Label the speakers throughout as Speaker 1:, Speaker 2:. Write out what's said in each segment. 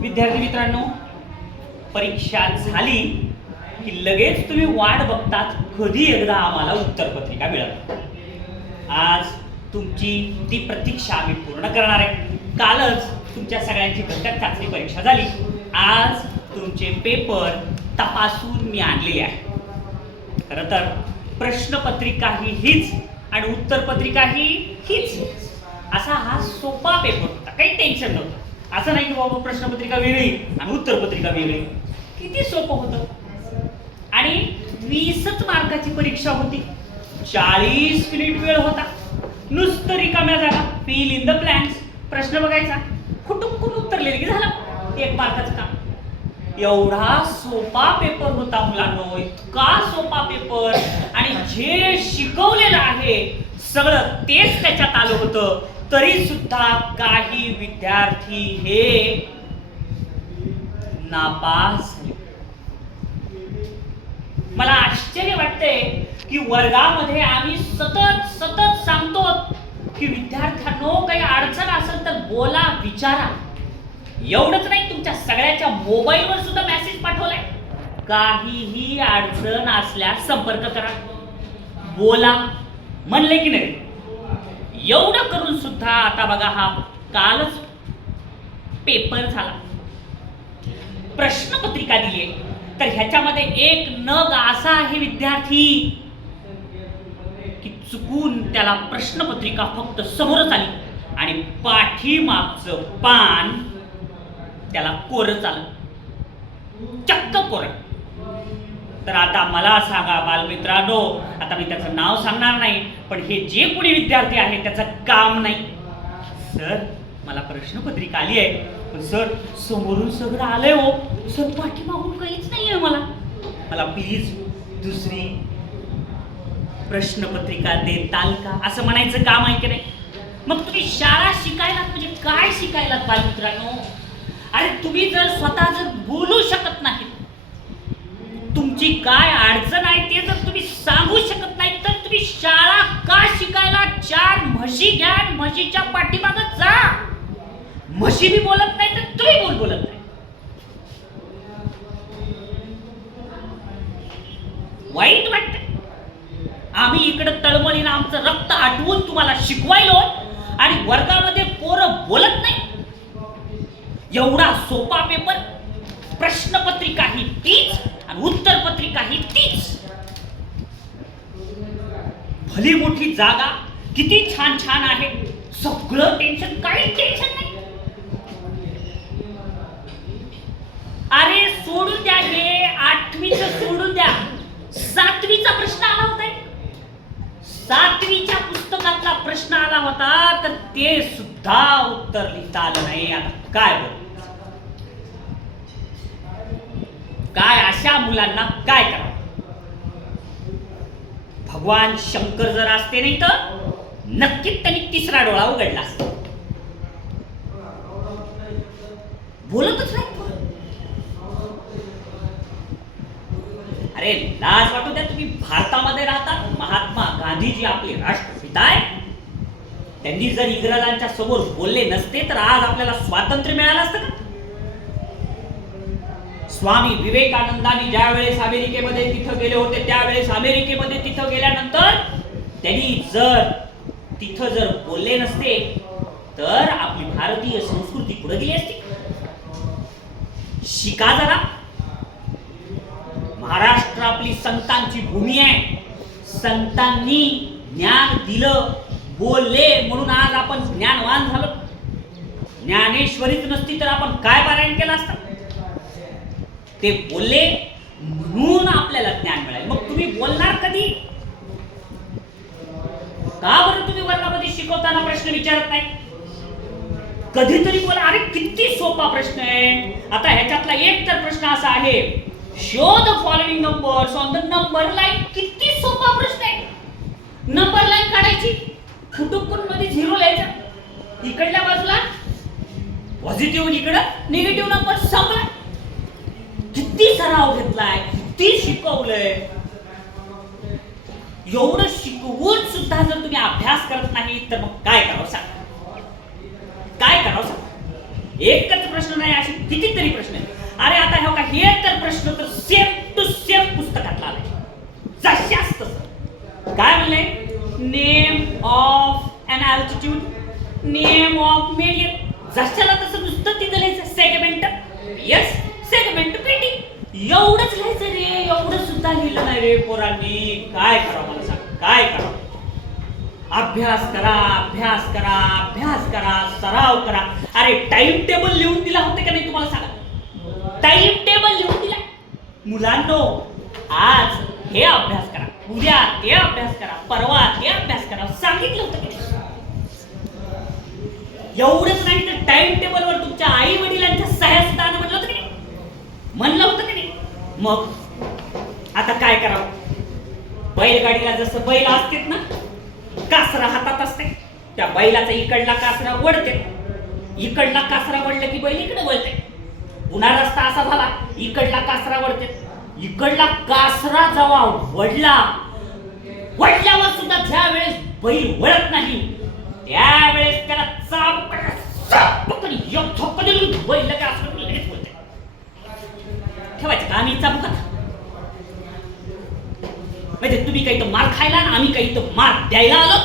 Speaker 1: विद्यार्थी मित्रांनो परीक्षा झाली की लगेच तुम्ही वाट बघतात कधी एकदा आम्हाला उत्तरपत्रिका मिळत आज तुमची ती प्रतीक्षा आम्ही पूर्ण करणार आहे. कालच तुमच्या सगळ्यांची घटक चाचणी परीक्षा झाली. आज तुमचे पेपर तपासून मी आणलेले आहे. खरं तर प्रश्नपत्रिका ही हीच आणि उत्तरपत्रिका ही हीच. असा हा सोपा पेपर होता. काही टेन्शन नव्हतं. असं नाही की बाबा प्रश्नपत्रिका वेगळी आणि उत्तरपत्रिका वेगळी. किती सोपं होतं? आणि वीसच मार्काची परीक्षा होती. चाळीस मिनिट वेळ होता. नुसतं रिकाम्या जागा. फील इन द प्लॅन्स प्रश्न बघायचा. खुटुकून उत्तरले की झालं? एक मार्काचं काम. एवढा सोपा पेपर होता मुलांनो. इतका सोपा पेपर आणि जे शिकवलेलं आहे सगळं तेच त्याच्यात आलं होतं. तरी सुद्धा काही विद्यार्थी हे नापास मला आश्चर्य वाटते की वर्गामध्ये आम्ही सतत सतत सांगतो की विद्यार्थ्यांनो काही अडचण असेल तर बोला विचारा. एवढंच नाही तुमच्या सगळ्याच्या मोबाईलवर सुद्धा मेसेज पाठवलाय. काहीही अडचण असल्यास संपर्क करा. बोला. म्हणले की नाही? एवढं करून सुद्धा आता बघा हा कालच पेपर झाला. प्रश्नपत्रिका दिली. तर ह्याच्यामध्ये एक नग असा आहे विद्यार्थी की चुकून त्याला प्रश्नपत्रिका फक्त समोरच आली. आणि पाठीमागचं पान त्याला कोरच आलं. चक्क कोर. तर आता मला सांगा बालमित्रांनो आता मी त्याचं नाव सांगणार नाही पण हे जे कोणी विद्यार्थी आहे त्याचं काम नाही. सर मला प्रश्नपत्रिका आली आहे. पण सर समोरून सगळं आलंय हो. सर पाठीमागून काहीच नाही आहे मला. मला प्लीज दुसरी प्रश्नपत्रिका देताल का? असं म्हणायचं काम आहे की नाही? मग तुम्ही शाळा शिकायला म्हणजे काय शिकायला बालमित्रांनो? अरे तुम्ही जर स्वतः जर बोलू शकत नाही तुमची काय अडचण आहे ते जर तुम्ही सांगू शकत नाही तर तुम्ही शाळा का शिकायला चार म्हशी घ्या म्हशीच्या पाठीमाग जा. म्हशी बी बोलत नाही तर तुम्ही बोल बोलत नाही? वाईट वाटत आम्ही इकडे तळमळीनं आमचं रक्त आटवून तुम्हाला शिकवायलो आणि वर्गामध्ये पोरं बोलत नाही. एवढा सोपा पेपर प्रश्नपत्रिका ही तीच. आणि उत्तरपत्रिका ही तीच. भली मोठी जागा किती छान छान आहे. सगळं टेन्शन काही टेन्शन नाही. अरे सोडून द्या हे आठवीच सोडून द्या. सातवीचा प्रश्न आला होता सातवीच्या पुस्तकातला प्रश्न आला होता तर ते सुद्धा उत्तर लिहिता आलं नाही. आता काय बोल? काय अशा मुलांना काय करावं भगवान शंकर जर असते नाही तर नक्कीच त्यांनी तिसरा डोळा उघडला असतो. बोलतच नाही अरे लाज वाटू द्या तुम्ही भारतामध्ये राहता. महात्मा गांधीजी आपले राष्ट्रपिता आहे त्यांनी जर इंग्रजांच्या समोर बोलले नसते तर आज आपल्याला स्वातंत्र्य मिळालं असतं का? स्वामी विवेकानंदांनी ज्या वेळेस अमेरिकेमध्ये तिथं गेले होते त्यावेळेस अमेरिकेमध्ये तिथं गेल्यानंतर त्यांनी जर तिथं जर बोलले नसते तर आपली भारतीय संस्कृती पुढे गेली असती. शिका जरा. महाराष्ट्र आपली संतांची भूमी आहे. संतांनी ज्ञान दिलं बोलले म्हणून आज आपण ज्ञानवान झालो. ज्ञानेश्वरीच नसती तर आपण काय पारायण केलं असतं? ते बोलले म्हणून आपल्याला ज्ञान मिळाले. मग तुम्ही बोलणार कधी? का बरं तुम्ही वर्गामध्ये शिकवताना प्रश्न विचारत नाही कधीतरी बोला अरे किती सोपा प्रश्न आहे. आता ह्याच्यातला एक तर प्रश्न असा आहे show the following numbers on the number line किती सोपा प्रश्न आहे. नंबर लाईन काढायची. कुटुंबून मध्ये झिरो लिहायचा. इकडल्या बाजूला पॉझिटिव्ह इकडं निगेटिव्ह नंबर संपला किती सराव घेतलाय किती शिकवलंय. एवढं शिकवून सुद्धा जर तुम्ही अभ्यास करत नाही तर मग काय करावं सांग? काय करावं सांग? एकच प्रश्न नाही असे कितीतरी प्रश्न आहेत. अरे आता हे का हे तर प्रश्न तर सेम टू सेम पुस्तकातला आलाय. जशाच तसं काय म्हणले? Name of an altitude name of medium जशाला तसं नुसतं तिथं लिहायचं सेगमेंट यस एवढंच लिहायचं रे एवढं सुद्धा लिहिलं नाही रे पोरांनी. काय करावं मला सांग काय करावं? अभ्यास करा अभ्यास करा अभ्यास करा सराव करा. अरे टाइम टेबल लिहून दिला होते का नाही तुम्हाला सांगा? टाइम टेबल लिहून दिला? मुलांनो आज हे अभ्यास करा. उद्या ते अभ्यास करा. परवा ते अभ्यास करा. सांगितलं होतं एवढंच नाही तर टाइम टेबल तुमच्या आई वडिलांच्या सह्या सुद्धा आणं म्हणलं होतं की नाही म्हणलं होतं की नाही मग आता काय करावं? बैलगाडीला जसं बैल असतेत ना कासरा हातात असते. त्या बैलाचा इकडला कासरा वळते. इकडला कासरा वळलं की बैल इकडे वळते. पुन्हा रस्ता असा झाला इकडला कासरा वळते. इकडला कासरा जेव्हा वडला वडल्यावर सुद्धा ज्या वेळेस बैल वळत नाही त्यावेळेस त्याला चाप चापकन बैल लगेच असं ठेवायचं का? आम्ही चापकत म्हणजे तुम्ही काही तर मार खायला आणि आम्ही काही तर मार द्यायला आलो.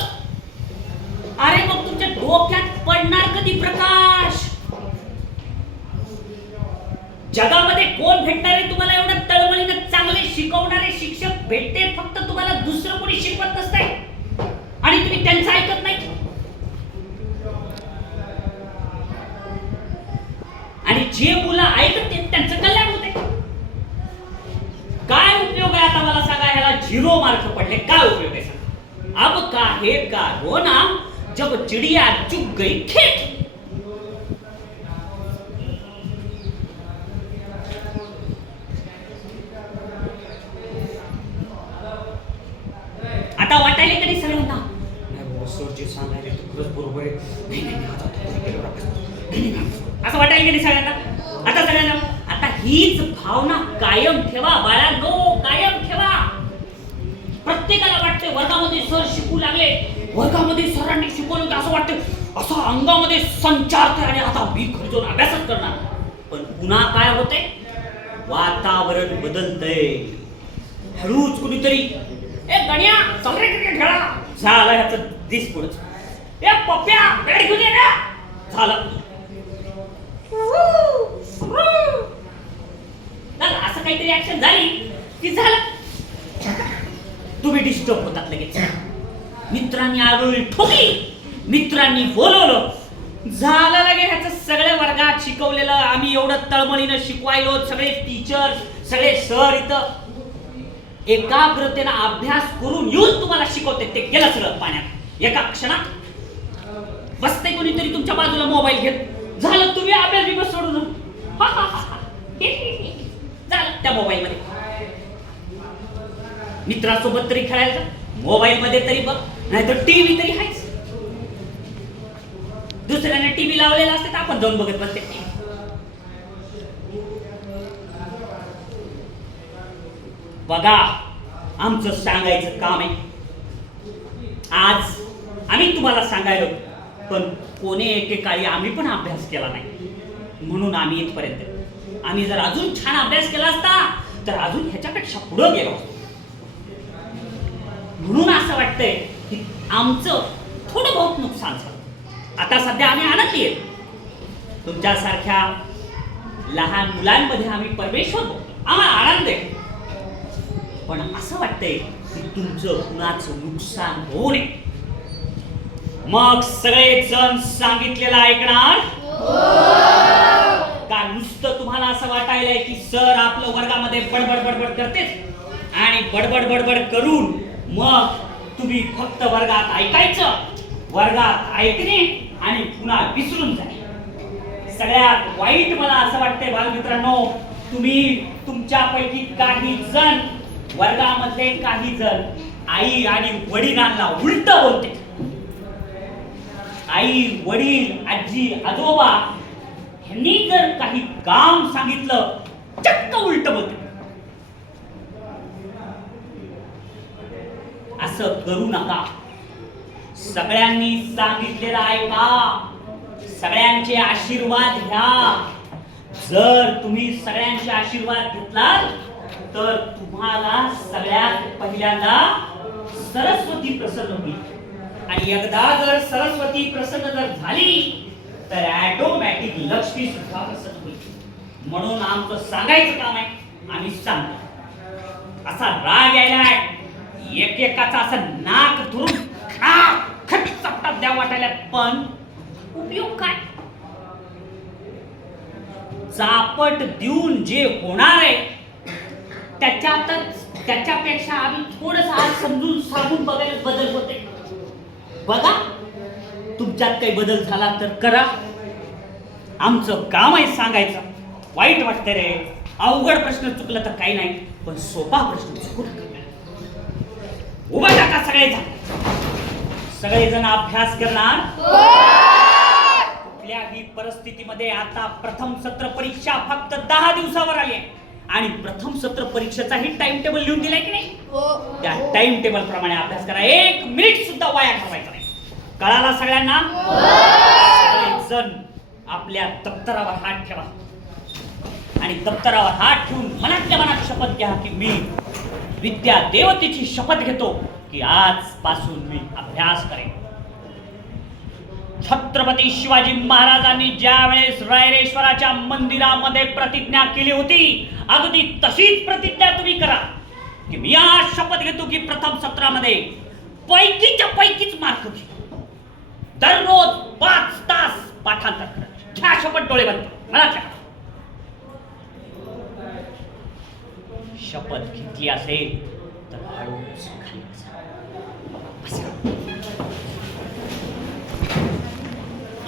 Speaker 1: अरे मग तुमच्या डोक्यात पडणार कधी प्रकाश? जगामध्ये कोण भेटणार आहे तुम्हाला एवढं तळमळीनं चांगले शिकवणारे शिक्षक भेटते फक्त तुम्हाला दुसरं कोणी शिकवत नसतंय. आणि तुम्ही त्यांचं ऐकत नाही आणि जे मुलं ऐकत ते त्यांचं कल्याण होते काय उपयोग आहे आता मला सांगा झिरो मार्क पडले काय उपयोग आहे सांगा अब का हे का रोना जब चिड़िया चुग गई खेत? आता वाटायला कधी सर्वांना नाही बाबा, सर सांगायले ते खरंच बरोबर आहे. नाही नाही आता असं वाटायला कधी सगळ्यांना आता सगळ्यांना आता हीच भावना कायम ठेवा बाळांनो कायम ठेवा प्रत्येकाला वाटते वर्गामध्ये सर शिकू लागले. वर्गामध्ये सरांनी शिकवलं की असं वाटतं असं अंगामध्ये संचार कर आणि आता मी घरी जाऊन अभ्यासच करणार. पण पुन्हा काय होते वातावरण बदलतंय. हळूच कुणीतरी ए गण्या चल रे क्रिकेट खेळा. झालं ह्याचं दिस पुढच ए पप्प्या बॅट घेऊन ये ना. झालं. असं काहीतरी ऍक्शन झाली. की झालं. तुम्ही डिस्टर्ब होतात लगेच. मित्रांनी आरोळी ठोकली मित्रांनी बोलवलं. झालं लगे ह्याचं सगळ्या वर्गात शिकवलेलं. आम्ही एवढं तळमळीनं शिकवायलो सगळे टीचर सगळे सर इथं. एकाग्रतेनं अभ्यास करून येऊन तुम्हाला शिकवते ते गेलं सगळं पाण्यात. एका क्षणात. बसते कोणीतरी तुमच्या बाजूला मोबाईल घेत. झालं तुम्ही अभ्यास बिभ्यास सोडून. हा, हा, हा, हा. झालं त्या मोबाईलमध्ये मित्रासोबत तरी खेळायचं मोबाईल मध्ये तरी बघ. नाहीतर टीव्ही तरी आहेच. दुसऱ्याने टीव्ही लावलेला असते तर आपण जाऊन बघत बसते. बघा आमचं सांगायचं काम आहे. आज आम्ही तुम्हाला सांगायलो पण कोणी एकेकाळी आम्ही पण अभ्यास केला नाही. म्हणून आम्ही इथपर्यंत. आम्ही जर अजून छान अभ्यास केला असता तर अजून ह्याच्यापेक्षा पुढं गेलो असतो. म्हणून असं वाटतंय की आमचं थोडं बहुत नुकसान झालं. आता सध्या आम्ही आनंदी आहे. तुमच्यासारख्या लहान मुलांमध्ये आम्ही परमेश्वर बघतो. आम्हाला आनंद आहे. पण असं वाटतंय की तुमचं कुणाचं नुकसान होऊ नये. मग सगळे जण सांगितलेलं ऐकणार? का नुसतं तुम्हाला असं वाटायलंय की सर आपलं वर्गामध्ये बडबड बडबड करतेच? आणि बडबड बडबड करून मग तुम्ही फक्त वर्गात ऐकायचं. वर्गात ऐकणे आणि पुन्हा विसरून जाणे. सगळ्यात वाईट मला असं वाटतंय बालमित्रांनो तुम्ही तुमच्यापैकी काही जण वर्गामधले काही जण आई आणि वडिलांना उलट बोलते. आई वडील आजी आजोबा ह्यांनी जर काही काम सांगितलं चक्क उलट बोलते. असं करू नका. सगळ्यांनी सांगितलेलं ऐका सगळ्यांचे आशीर्वाद घ्या. जर तुम्ही सगळ्यांचे आशीर्वाद घेतलात तर तुम्हाला सगळ्यात पहिल्यांदा सरस्वती प्रसन्न होईल. आणि एकदा जर सरस्वती प्रसन्न जर झाली तर ऍटोमॅटिक लक्ष्मी सुद्धा प्रसन्न होईल. म्हणून आमचं सांगायचं काम आहे आम्ही सांगतो. असा राग यायला एक एकाचा असं नाक धरून खाक खट चपटात द्या वाटायला. पण उपयोग काय? चापट देऊन जे होणार आहे त्याच्यातच त्याच्यापेक्षा आम्ही थोडस आज समजून सांगून बघायला बदल होते बघा तुमच्यात काही बदल झाला तर करा. आमचं काम आहे सांगायचं. वाईट वाटतं रे. अवघड प्रश्न चुकला तर काही नाही. पण सोपा प्रश्न चुकून उभा टाका सगळेजण. सगळेजण अभ्यास करणार? कुठल्याही परिस्थितीमध्ये आता प्रथम सत्र परीक्षा फक्त दहा दिवसावर आली आहे. आणि प्रथम सत्र परीक्षेचाही टाइम टेबल लिहून दिलाय की नाही? त्या टाइम टेबल प्रमाणे अभ्यास करा. एक मिनिट सुद्धा वाया घालवायचा नाही. कळाला सगळ्यांना? जण आपल्या दप्तरावर हात ठेवा. आणि दप्तरावर हात ठेवून मनातल्या मनात शपथ घ्या की मी विद्या देवतेची शपथ घेतो की आजपासून मी अभ्यास करेन. छत्रपती शिवाजी महाराजांनी ज्या वेळेस रायरेश्वराच्या मंदिरामध्ये प्रतिज्ञा केली होती अगदी तशीच प्रतिज्ञा तुम्ही करा. की मी आज शपथ घेतो की प्रथम सत्रामध्ये पैकीच्या पैकीच मार्क घे. दररोज पाच तास पाठांतर करा. घ्या शपथ डोळे बंद मला करा शपथ घेतली असेल तर हळूच खाली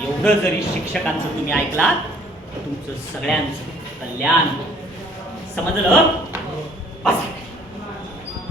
Speaker 1: एवढं जरी शिक्षकांचं तुम्ही ऐकलात तर तुमचं सगळ्यांचं कल्याण. समजलं? समजलं